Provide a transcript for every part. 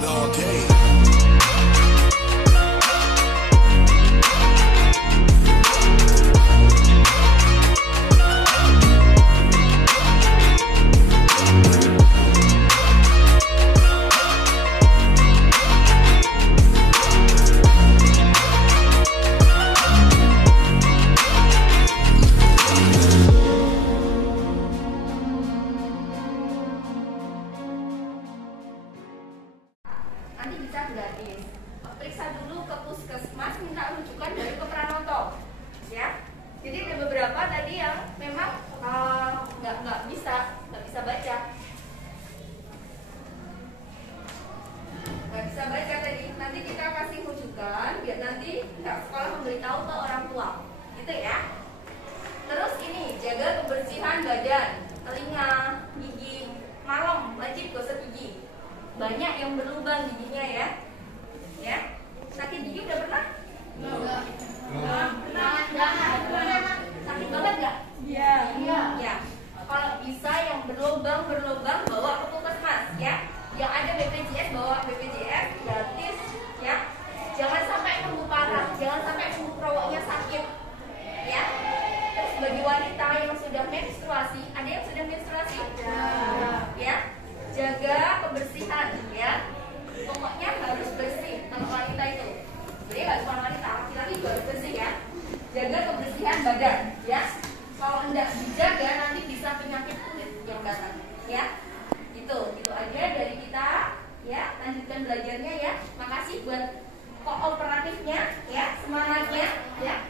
bang all day. Nanti bisa gratis. Periksa dulu ke puskesmas, minta rujukan dari ke Pranoto, ya. Jadi ada beberapa tadi yang memang nggak bisa baca, tadi. Nanti kita kasih rujukan biar nanti pihak sekolah memberitahu ke orang tua, gitu ya. Terus ini jaga kebersihan badan, telinga, gigi, malam wajib gosok gigi. Banyak yang berlubang giginya ya. Sakit gigi udah pernah? Enggak. Sakit banget nggak? Iya. Ya. Kalau bisa yang berlubang bawa ke puskesmas ya. Yang ada BPJS bawa BPJS gratis ya. Jangan sampai nunggu parah, jangan sampai nunggu perokoknya sakit ya. Terus bagi wanita yang sudah menstruasi, ada yang sudah menstruasi? Ada. Ya. Jaga kebersihan ya, pokoknya harus bersih kalau wanita itu. Jadi nggak cuma wanita, laki-laki juga harus bersih ya. Jaga kebersihan badan ya. Kalau enggak dijaga nanti bisa penyakit kulit yang datang ya. Itu aja dari kita ya. Lanjutkan belajarnya ya. Makasih buat kooperatifnya ya, semangatnya ya.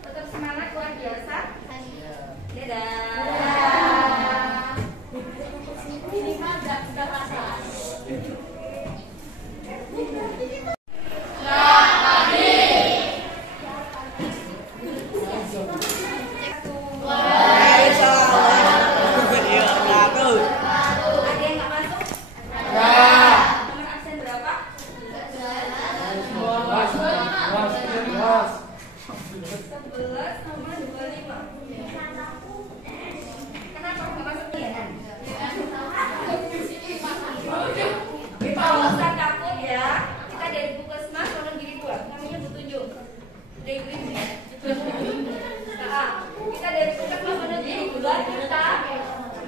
Tetap semangat luar biasa. Dadah. Ini mah udah rasa.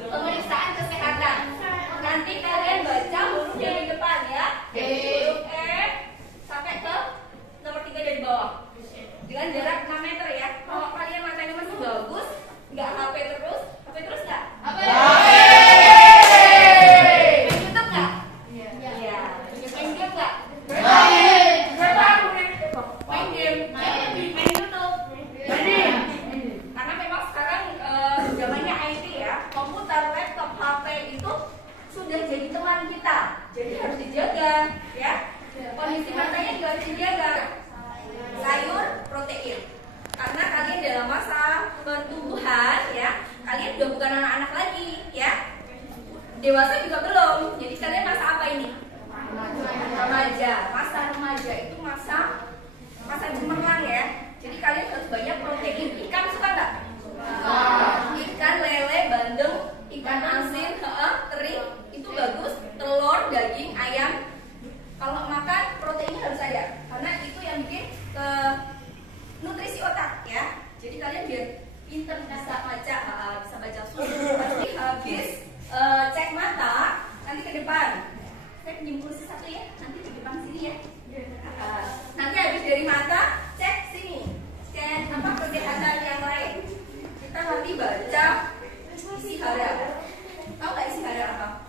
Pemeriksaan kesehatan. Nanti kalian baca huruf dari depan ya. Huruf E sampai ke nomor 3 dari bawah. Dengan jarak 6 meter ya. Kalau kalian matanya masih bagus, nggak HP terus nggak? HP. Main YouTube nggak? Iya. Main game nggak? Main game. Main YouTube. Karena memang sekarang zamannya IT ya, komputer, laptop, HP itu sudah jadi teman kita. Jadi harus dijaga ya. Kondisi matanya juga harus dijaga. Sayur, protein. Karena kalian dalam masa pertumbuhan ya, kalian udah bukan anak-anak lagi ya. Dewasa juga belum. Jadi kalian masa apa ini? Remaja. Masa remaja itu masa cemerlang ya. Jadi kalian harus banyak protein. Ikan suka nggak? Ikan lele, bandeng, ikan asin, teri itu bagus. Telur, daging, ayam. Kalau makan proteinnya harus ada, karena itu yang bikin nutrisi otak ya. Jadi kalian biar pinter bisa baca susu. Pasti habis cek mata nanti ke depan. Saya pinjam kursi satu ya, nanti di depan sini ya. Nanti habis dari mata cek sini, cek kesehatan yang lain. Kita nanti baca isi hara. Tahu nggak isi hara apa?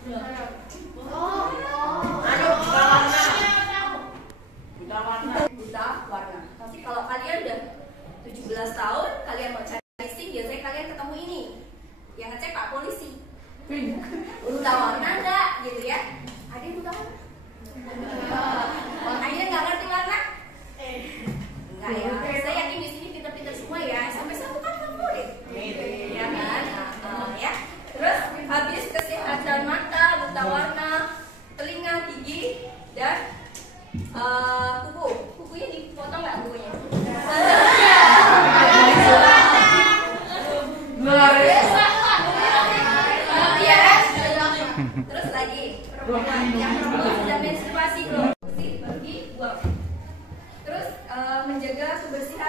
Buta warna. Nanti kalau kalian udah 17 tahun, kalian mau cari SIM, biasanya kalian ketemu ini. Yang ngecek Pak Polisi. Buta warna enggak gitu ya? Ada yang buta warna?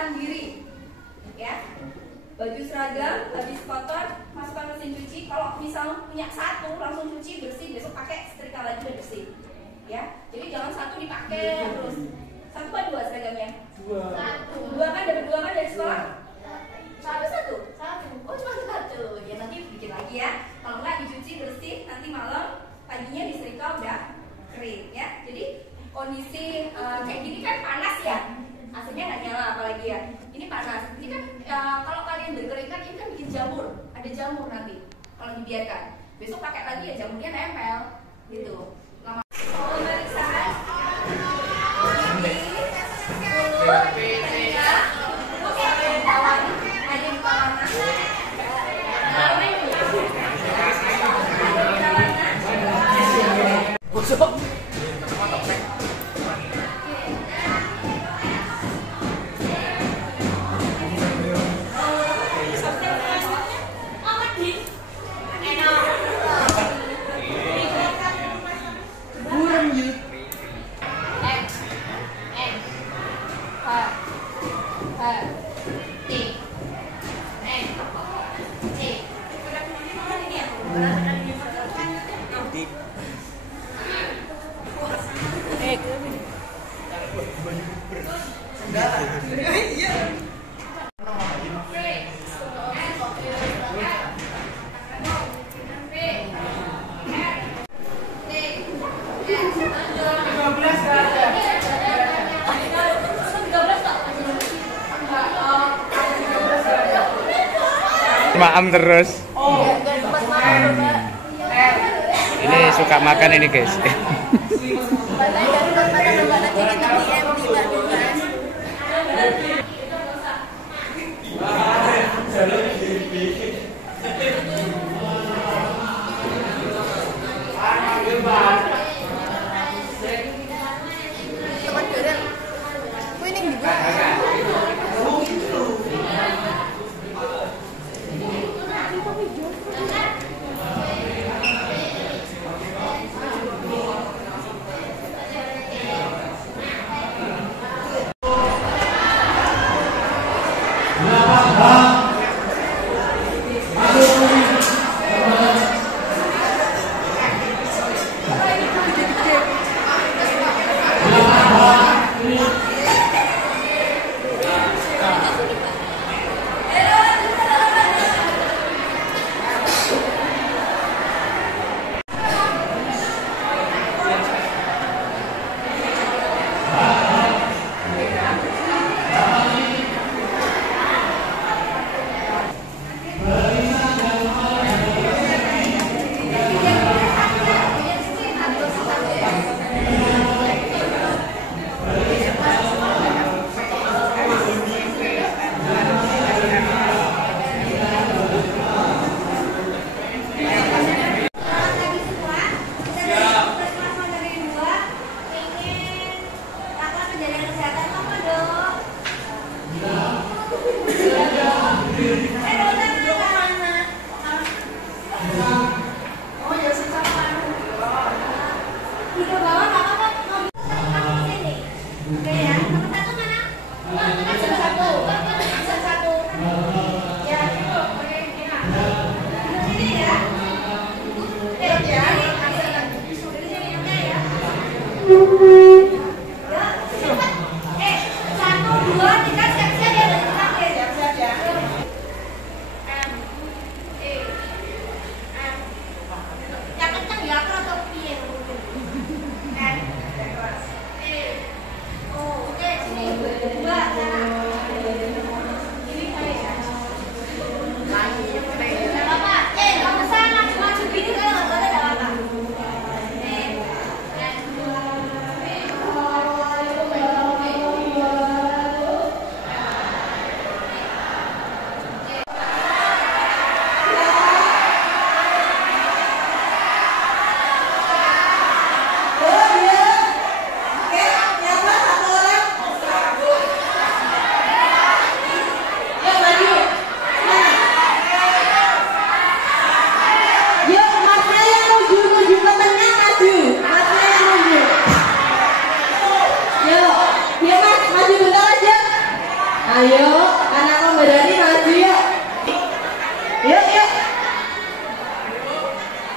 kebersihan diri. Ya. Baju seragam habis kotor masukkan mesin cuci. Kalau misal punya satu langsung cuci bersih, besok pakai setrika lagi udah bersih. Ya. Jadi jangan satu dipakai terus. Satu apa dua seragamnya? Dua. Dua kan dapat dua kan dari sekolah? Satu. Oh cuma satu. Ya nanti bikin lagi ya. Kalau nggak dicuci bersih, nanti malam paginya disetrika udah kering ya. Jadi kondisi kayak gini kan panas ya. AC-nya nggak nyala apalagi ya. Ini panas. Ini kan kalau kalian berkeringat ini kan bikin jamur. Ada jamur nanti kalau dibiarkan. Besok pakai lagi ya jamurnya nempel gitu. Lama. Pemeriksaan. Maam terus. Ini suka makan ini guys. Ayo, anak pemberani maju yuk. Yuk, yuk.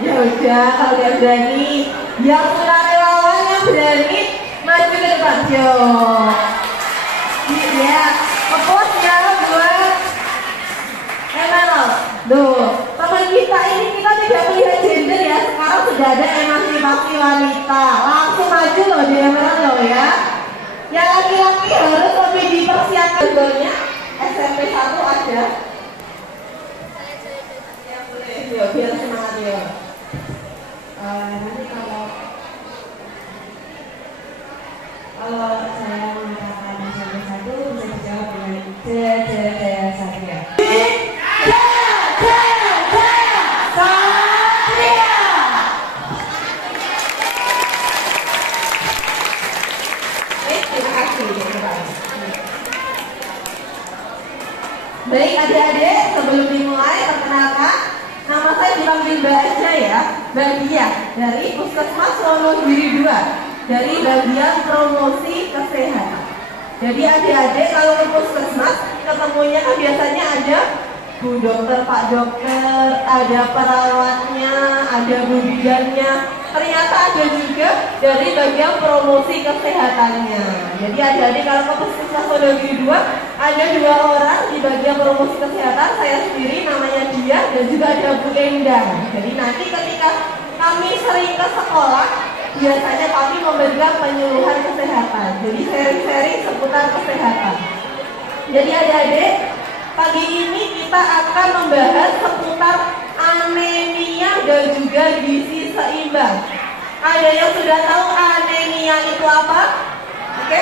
Ya udah, kalau dia berani, yang sukarelawan yang berani maju ke depan. Yuk. Ya, kepos ya buat. Mana? Duh, teman kita ini kita tidak melihat gender ya. Sekarang sudah ada emansipasi wanita. Langsung maju loh di emerald loh ya. Yang laki-laki harus lebih dipersiapkan golnya. SMP 1 ada. Ya boleh, yuk, biar semangat ya. Nanti kalau saya mengatakan SMP 1 bisa dijawab dengan jaya saja. Baik adik-adik, sebelum dimulai perkenalkan, nama saya dipanggil Mbak aja ya, Mbak Dia dari Puskesmas Wonogiri 2 dari bagian promosi kesehatan. Jadi adik-adik kalau ke puskesmas ketemunya kan biasanya ada Bu Dokter, Pak Dokter, ada perawatnya, ada bu bidannya. Ternyata ada juga dari bagian promosi kesehatannya. Jadi adik-adik kalau ke Puskesmas Wonogiri 2 ada 2 orang di bagian promosi kesehatan. Saya sendiri namanya Dia dan juga ada Bu Endang. Jadi nanti ketika kami sering ke sekolah, biasanya kami memberikan penyuluhan kesehatan. Jadi sharing-sharing seputar kesehatan. Jadi adik-adik, pagi ini kita akan membahas seputar anemia dan juga gizi seimbang. Ada yang sudah tahu anemia itu apa? Oke?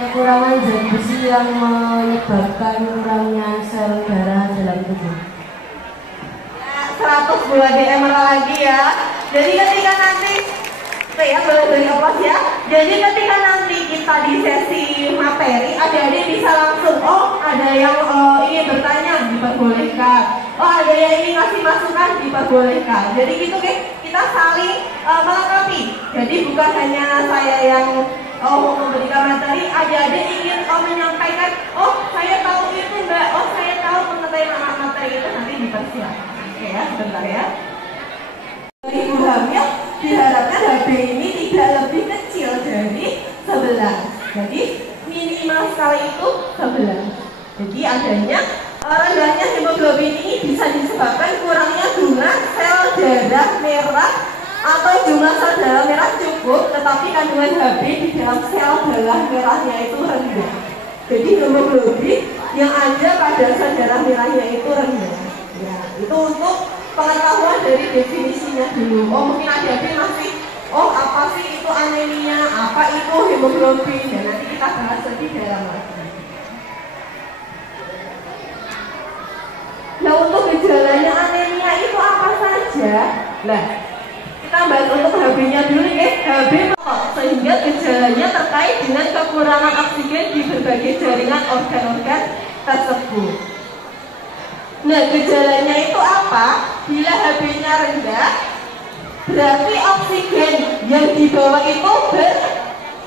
Kekurangan zat besi yang menyebabkan kurangnya sel darah dalam tubuh. 100 bulan di emerald lagi ya. Jadi ketika nanti ya boleh beri opas ya. Jadi ketika nanti kita di sesi materi, adik-adik bisa langsung, oh ada yang ingin bertanya, diperbolehkan. Oh ada yang ingin ngasih masukan, diperbolehkan. Jadi gitu kita saling melengkapi. Jadi bukan hanya saya yang mau memberikan materi, adik-adik ingin menyampaikan, oh saya tahu itu Mbak, oh saya tahu mengenai materi itu, nanti dipersiapkan. Oke ya, sebentar ya. Ibu hamil diharapkan HB ini tidak lebih kecil dari 11. Jadi minimal sekali itu 11. Jadi adanya rendahnya hemoglobin ini bisa disebabkan kurangnya jumlah sel darah merah atau jumlah sel darah merah cukup, tetapi kandungan HB di dalam sel darah merahnya itu rendah. Jadi hemoglobin yang ada pada sel darah merahnya itu rendah. Ya, itu untuk pengetahuan dari definisinya dulu. Oh mungkin adik-adik masih, oh apa sih itu anemia, apa itu hemoglobin, dan nanti kita bahas lebih dalam lagi. Nah untuk gejalanya anemia itu apa saja? Nah kita bahas untuk HB-nya dulu ya. HB sehingga gejalanya terkait dengan kekurangan oksigen di berbagai jaringan organ-organ tersebut. Nah gejalanya itu apa? Bila HB-nya rendah, berarti oksigen yang dibawa itu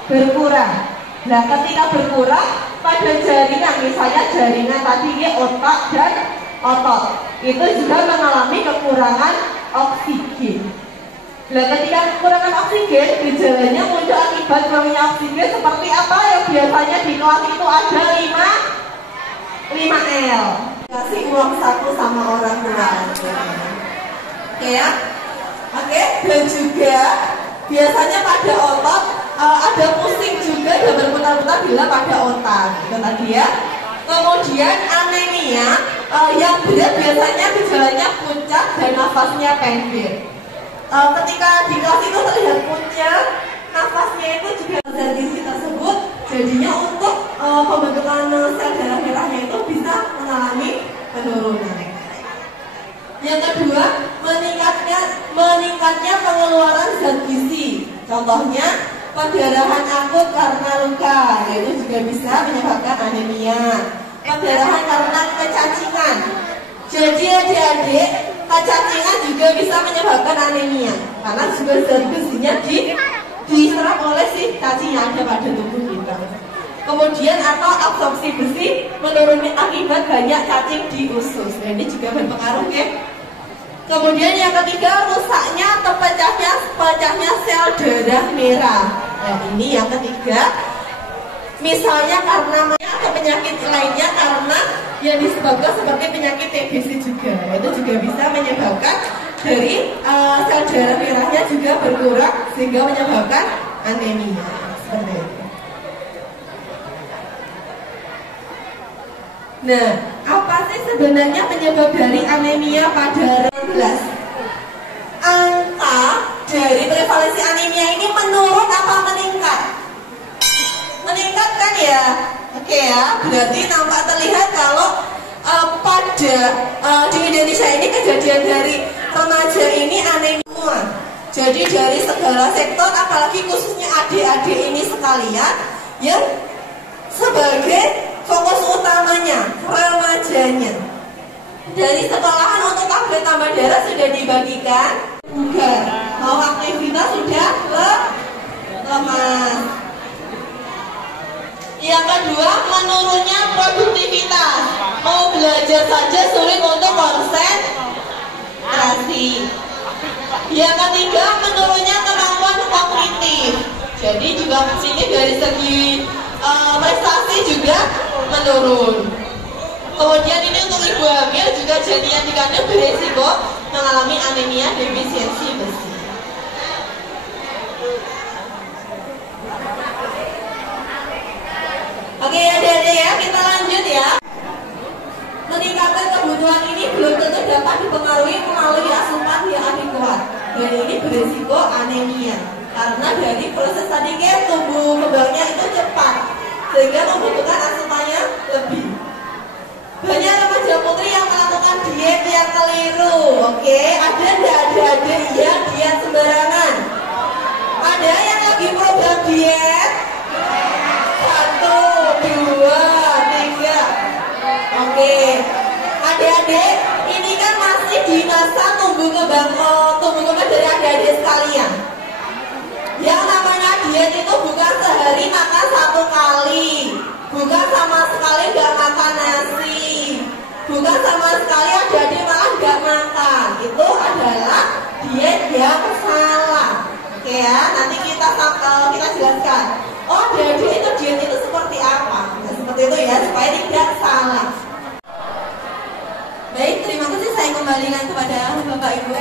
berkurang. Nah ketika berkurang pada jaringan, misalnya jaringan tadi ya otak dan otot, itu juga mengalami kekurangan oksigen. Nah ketika kekurangan oksigen, gejalanya muncul akibat kurangnya oksigen seperti apa yang biasanya di kelas itu ada 5L. Kasih uang satu sama orang tua. Oke ya. Oke, dan juga biasanya pada otot ada pusing juga dan berputar-putar bila pada otak. Itu tadi ya. Kemudian anemia yang berat biasanya gejalanya puncak dan nafasnya pendek. Ketika di kelas itu terlihat puncak, nafasnya itu juga zat gizi tersebut, jadinya untuk pembentukan sel darah merahnya itu bisa mengalami penurunan. Yang kedua, meningkatnya pengeluaran zat gizi. Contohnya pendarahan akut karena luka, yaitu juga bisa menyebabkan anemia. Pendarahan karena kecacingan. Jadi adik-adik, kecacingan juga bisa menyebabkan anemia karena juga zat gizinya diserap oleh si cacing yang ada pada tubuh kita. Kemudian atau absorpsi besi menurunnya akibat banyak cacing di usus. Nah, ini juga berpengaruh ya. Kemudian yang ketiga, rusaknya atau pecahnya sel darah merah. Nah, ini yang ketiga. Misalnya karena atau penyakit lainnya karena yang disebabkan seperti penyakit TBC juga. Itu juga bisa menyebabkan dari sel darah merahnya juga berkurang sehingga menyebabkan anemia. Seperti itu. Nah, apa sih sebenarnya penyebab dari anemia pada 19? Angka dari prevalensi anemia ini menurun apa meningkat? Meningkat kan ya? Oke ya, berarti nampak terlihat kalau pada di Indonesia ini kejadian dari remaja ini anemia. Jadi dari segala sektor, apalagi khususnya adik-adik ini sekalian, ya sebagai fokus utamanya remajanya. Dari sekolahan untuk tablet tambah darah sudah dibagikan, bugar, mau aktivitas sudah lemah. Yang kedua, menurunnya produktivitas. Mau belajar saja sulit untuk konsentrasi. Yang ketiga, menurunnya kemampuan kognitif. Jadi juga sini dari segi prestasi juga menurun. Kemudian ini untuk ibu hamil juga janin dikandung beresiko mengalami anemia defisiensi besi. Oke adik-adik ya, kita lanjut ya. Meningkatkan kebutuhan ini belum tentu dapat dipengaruhi melalui asupan yang adekuat. Dan ini berisiko anemia. Karena dari proses tadi kan tumbuh kembangnya itu cepat, sehingga membutuhkan asupannya lebih. Banyak remaja putri yang melakukan diet yang keliru. Oke, ada yang diet sembarangan. Ada yang lagi program diet 1, 2, 3. Oke, adik-adik, ini kan masih di masa tumbuh kembang dari adik-adik sekalian. Yang namanya diet itu bukan sehari makan 1 kali, bukan sama sekali nggak makan nasi, bukan sama sekali adik-adik malah nggak makan. Itu adalah diet yang salah. Oke ya, nanti kita jelaskan. Oh, adik-adik itu diet itu seperti apa? Nah, seperti itu ya, supaya tidak salah. Baik, terima kasih. Saya kembalikan kepada Bapak Ibu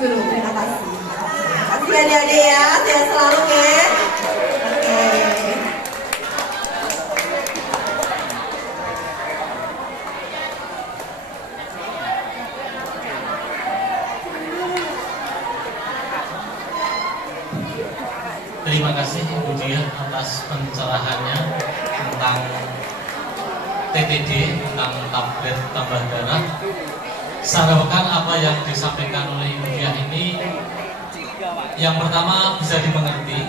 Guru. Terima kasih. Terima kasih adik-adik ya, sehat selalu ya. Oke. Terima kasih Ibu Dia atas pencerahannya tentang TTD, tentang tablet tambah darah. Saya harapkan apa yang disampaikan oleh Ibu Dia ini yang pertama bisa dimengerti,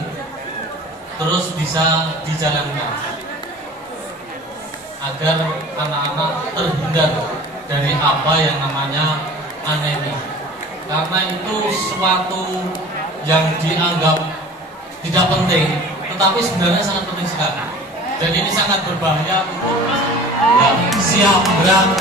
terus bisa dijalankan agar anak-anak terhindar dari apa yang namanya anemia. Karena itu suatu yang dianggap tidak penting, tetapi sebenarnya sangat penting sekali. Dan ini sangat berbahaya untuk yang siap berang.